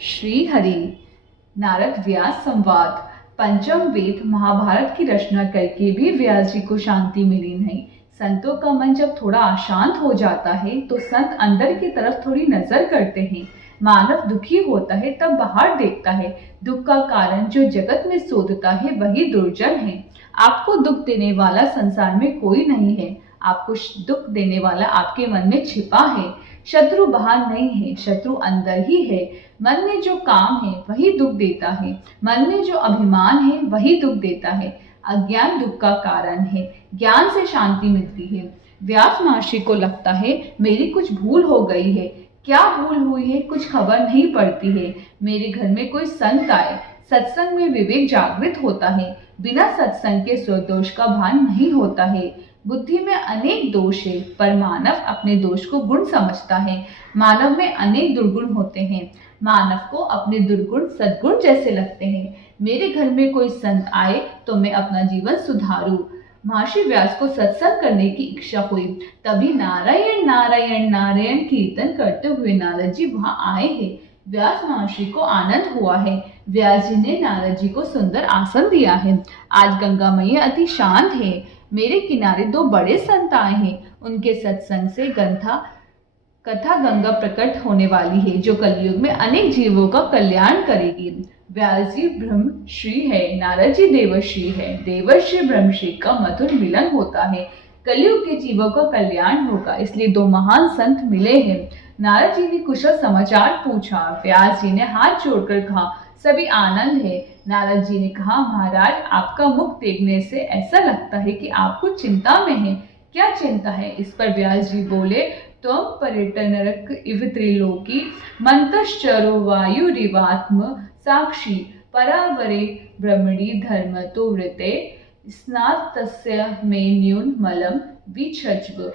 श्री हरि। नारद व्यास संवाद। पंचम वेद महाभारत की रचना करके भी व्यास जी को शांति मिली नहीं। संतों का मन जब थोड़ा अशांत हो जाता है तो संत अंदर की तरफ थोड़ी नजर करते हैं। मानव दुखी होता है तब बाहर देखता है। दुख का कारण जो जगत में शोधता है वही दुर्जन है। आपको दुख देने वाला संसार में कोई नहीं है। आपको दुख देने वाला आपके मन में छिपा है। शत्रु बाहर नहीं है, शत्रु अंदर ही है। मन में जो काम है वही दुख देता है। मन में जो अभिमान है वही दुख देता है। अज्ञान दुख का कारण है। ज्ञान से शांति मिलती है। व्यास महर्षि को लगता है मेरी कुछ भूल हो गई है। क्या भूल हुई है कुछ खबर नहीं पड़ती है। मेरे घर में कोई संत आए। सत्संग में विवेक जागृत होता है। बिना सत्संग के स्वदोष का भान नहीं होता है। बुद्धि में अनेक दोष है पर मानव अपने दोष को गुण समझता है। मानव में अनेक दुर्गुण होते हैं। मानव को अपने दुर्गुण सद्गुण जैसे लगते हैं। मेरे घर में कोई संत आए तो मैं अपना जीवन सुधारूं। महर्षि व्यास को सत्संग करने की इच्छा हुई। तभी नारायण नारायण नारायण कीर्तन करते हुए नारद जी वहां आए हैं। व्यास महर्षि को आनंद हुआ है। व्यास जी ने नारद जी को सुंदर आसन दिया है। आज गंगा मैया अति शांत है। मेरे किनारे दो बड़े संत आए हैं। उनके सत्संग से कथा गंगा प्रकट होने वाली है जो कलयुग में अनेक जीवों का कल्याण करेगी। व्यास जी ब्रह्मश्री है, नारद जी देवर्षि है। देवर्षि ब्रह्मश्री का मधुर मिलन होता है। कलयुग के जीवों का कल्याण होगा, इसलिए दो महान संत मिले हैं। नारद जी ने कुशल समाचार पूछा। व्यास जी ने हाथ जोड़कर कहा सभी आनंद है। नारद जी ने कहा महाराज आपका मुख देखने से ऐसा लगता है कि आप कुछ चिंता में हैं। क्या चिंता है? इस पर व्यास जी बोले त्वं पर्यटनरक इव त्रिलोकी मंतश्चरो वायुरिवात्म साक्षी परावरे ब्रह्मणि धर्म तो वृते स्नातस्य में न्यून मलम विच्छज्व।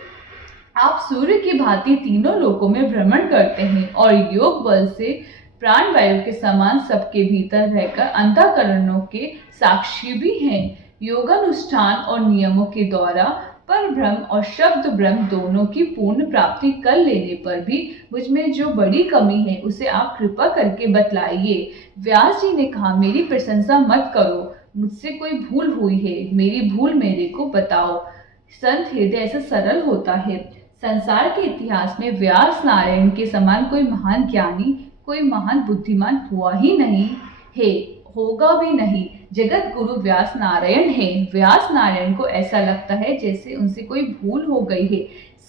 आप सूर्य की भांति तीनों लोकों में भ्रमण करते हैं और योग बल से प्राण वायु के समान सबके भीतर रहकर अंतःकरणों के साक्षी भी हैं। योगानुष्ठान और नियमों के द्वारा पर ब्रह्म और शब्द ब्रह्म दोनों की पूर्ण प्राप्ति कर लेने पर भी मुझ में जो बड़ी कमी है उसे आप कृपा करके बतलाइए। व्यास जी ने कहा मेरी प्रशंसा मत करो, मुझसे कोई भूल हुई है, मेरी भूल मेरे को बताओ। संत हृदय ऐसा सरल होता है। संसार के इतिहास में व्यास नारायण के समान कोई महान ज्ञानी, कोई महान बुद्धिमान हुआ ही नहीं है, होगा भी नहीं। जगत गुरु व्यास नारायण है। व्यास नारायण को ऐसा लगता है जैसे उनसे कोई भूल हो गई है।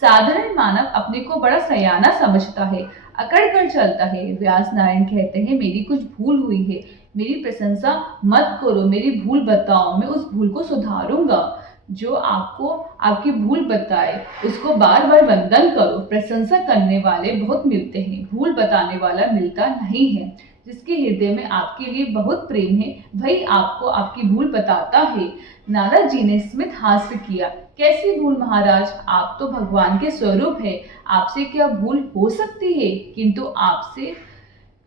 साधारण मानव अपने को बड़ा सयाना समझता है, अकड़ कर चलता है। व्यास नारायण कहते हैं मेरी कुछ भूल हुई है, मेरी प्रशंसा मत करो, मेरी भूल बताओ, मैं उस भूल को सुधारूंगा। जो आपको आपकी भूल बताए उसको बार बार वंदन करो। प्रशंसा करने वाले बहुत मिलते हैं, भूल बताने वाला मिलता नहीं है। जिसके हृदय में आपके लिए बहुत प्रेम है वही आपको आपकी भूल बताता है। नारद जी ने स्मित हास्य किया। कैसी भूल महाराज, आप तो भगवान के स्वरूप है, आपसे क्या भूल हो सकती है? किंतु आपसे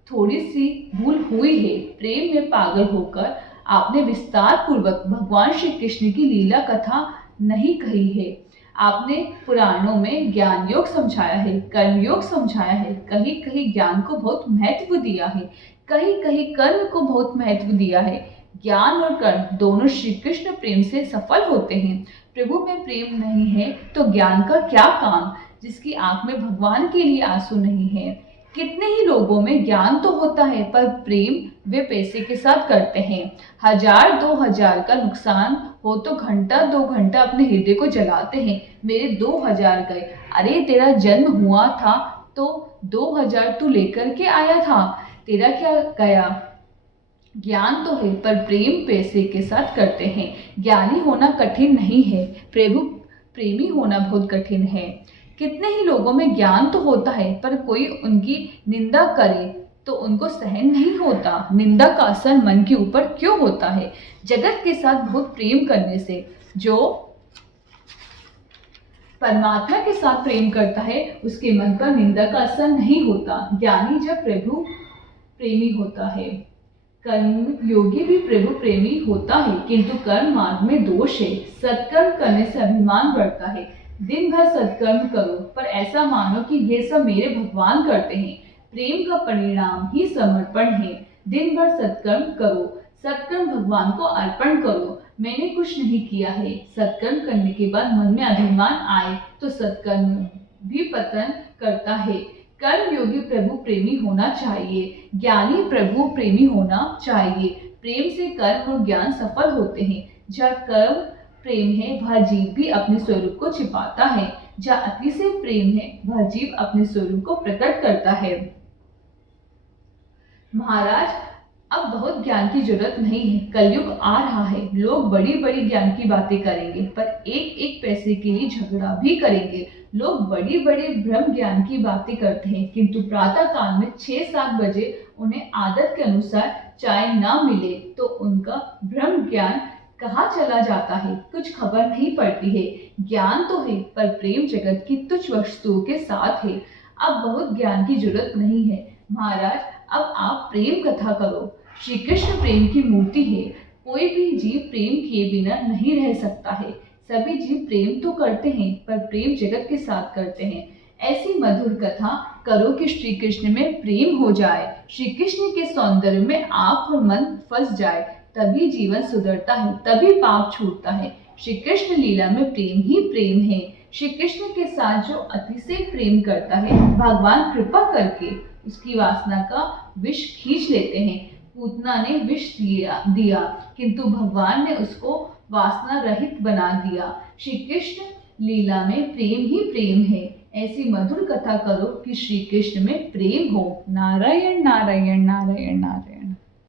थोड़ी सी भूल हुई है। प्रेम में पागल होकर आपने विस्तार पूर्वक भगवान श्री कृष्ण की लीला कथा नहीं कही है। आपने पुराणों में ज्ञान योग समझाया है, कर्म योग समझाया है। कहीं कहीं ज्ञान को बहुत महत्व दिया है, कहीं कहीं कर्म को बहुत महत्व दिया है। ज्ञान और कर्म दोनों श्री कृष्ण प्रेम से सफल होते हैं। प्रभु में प्रेम नहीं है तो ज्ञान का क्या काम? जिसकी आंख में भगवान के लिए आंसू नहीं है। कितने ही लोगों में ज्ञान तो होता है पर प्रेम वे पैसे के साथ करते हैं। 1000-2000 का नुकसान हो तो घंटा 2 घंटा अपने हृदय को जलाते हैं। मेरे 2000 गए। अरे तेरा जन्म हुआ था तो 2000 तू लेकर के आया था, तेरा क्या गया? ज्ञान तो है पर प्रेम पैसे के साथ करते हैं। ज्ञानी होना कठिन नहीं है, प्रभु प्रेमी होना बहुत कठिन है। कितने ही लोगों में ज्ञान तो होता है पर कोई उनकी निंदा करे तो उनको सहन नहीं होता। निंदा का असर मन के ऊपर क्यों होता है? जगत के साथ बहुत प्रेम करने से। जो परमात्मा के साथ प्रेम करता है उसके मन पर निंदा का असर नहीं होता। ज्ञानी जब प्रभु प्रेमी होता है। कर्म योगी भी प्रभु प्रेमी होता है किंतु कर्म मार्ग में दोष है। सत्कर्म करने से अभिमान बढ़ता है। दिन भर सत्कर्म करो पर ऐसा मानो कि ये सब मेरे भगवान करते हैं। प्रेम का परिणाम ही समर्पण है। दिन भर सत्कर्म करो, सत्कर्म भगवान को अर्पण करो। मैंने कुछ नहीं किया है। सत्कर्म करने के बाद मन में अभिमान आए तो सत्कर्म भी पतन करता है। कर्म योगी प्रभु प्रेमी होना चाहिए, ज्ञानी प्रभु प्रेमी होना चाहिए। प्रेम से कर्म और ज्ञान सफल होते हैं। जहाँ कर्म प्रेम है वह जीव भी अपने स्वरूप को छिपाता है। जहाँ अति से प्रेम है वह जीव अपने स्वरूप को प्रकट करता है। महाराज, अब बहुत ज्ञान की जरूरत नहीं है। कलयुग आ रहा है। लोग बड़ी बड़ी ज्ञान की बातें करेंगे पर एक एक पैसे के लिए झगड़ा भी करेंगे। लोग बड़ी बड़ी ब्रह्म ज्ञान की बातें करते हैं किंतु प्रातः काल में 6-7 बजे उन्हें आदत के अनुसार चाय ना मिले तो उनका ब्रह्म ज्ञान कहाँ चला जाता है, कुछ खबर नहीं पड़ती है। ज्ञान तो है पर प्रेम जगत की तुच्छ वस्तुओं के साथ है। अब बहुत ज्ञान की जरूरत नहीं है। महाराज, अब आप प्रेम कथा करो। श्री कृष्ण प्रेम की मूर्ति है। कोई भी जीव प्रेम किए बिना नहीं रह सकता है। सभी जीव प्रेम तो करते हैं पर प्रेम जगत के साथ करते हैं। ऐसी मधुर कथा करो कि श्री कृष्ण में प्रेम हो जाए, श्री कृष्ण के सौंदर्य में आंख और मन फंस जाए। तभी जीवन सुधरता है, तभी पाप छूटता है। श्री कृष्ण लीला में प्रेम ही प्रेम है। श्री कृष्ण के साथ जो अति से प्रेम करता है भगवान कृपा करके उसकी वासना का विष खींच लेते हैं। पूतना ने विष दिया किंतु भगवान ने उसको वासना रहित बना दिया। श्री कृष्ण लीला में प्रेम ही प्रेम है। ऐसी मधुर कथा करो कि श्री कृष्ण में प्रेम हो। नारायण नारायण नारायण नारायण।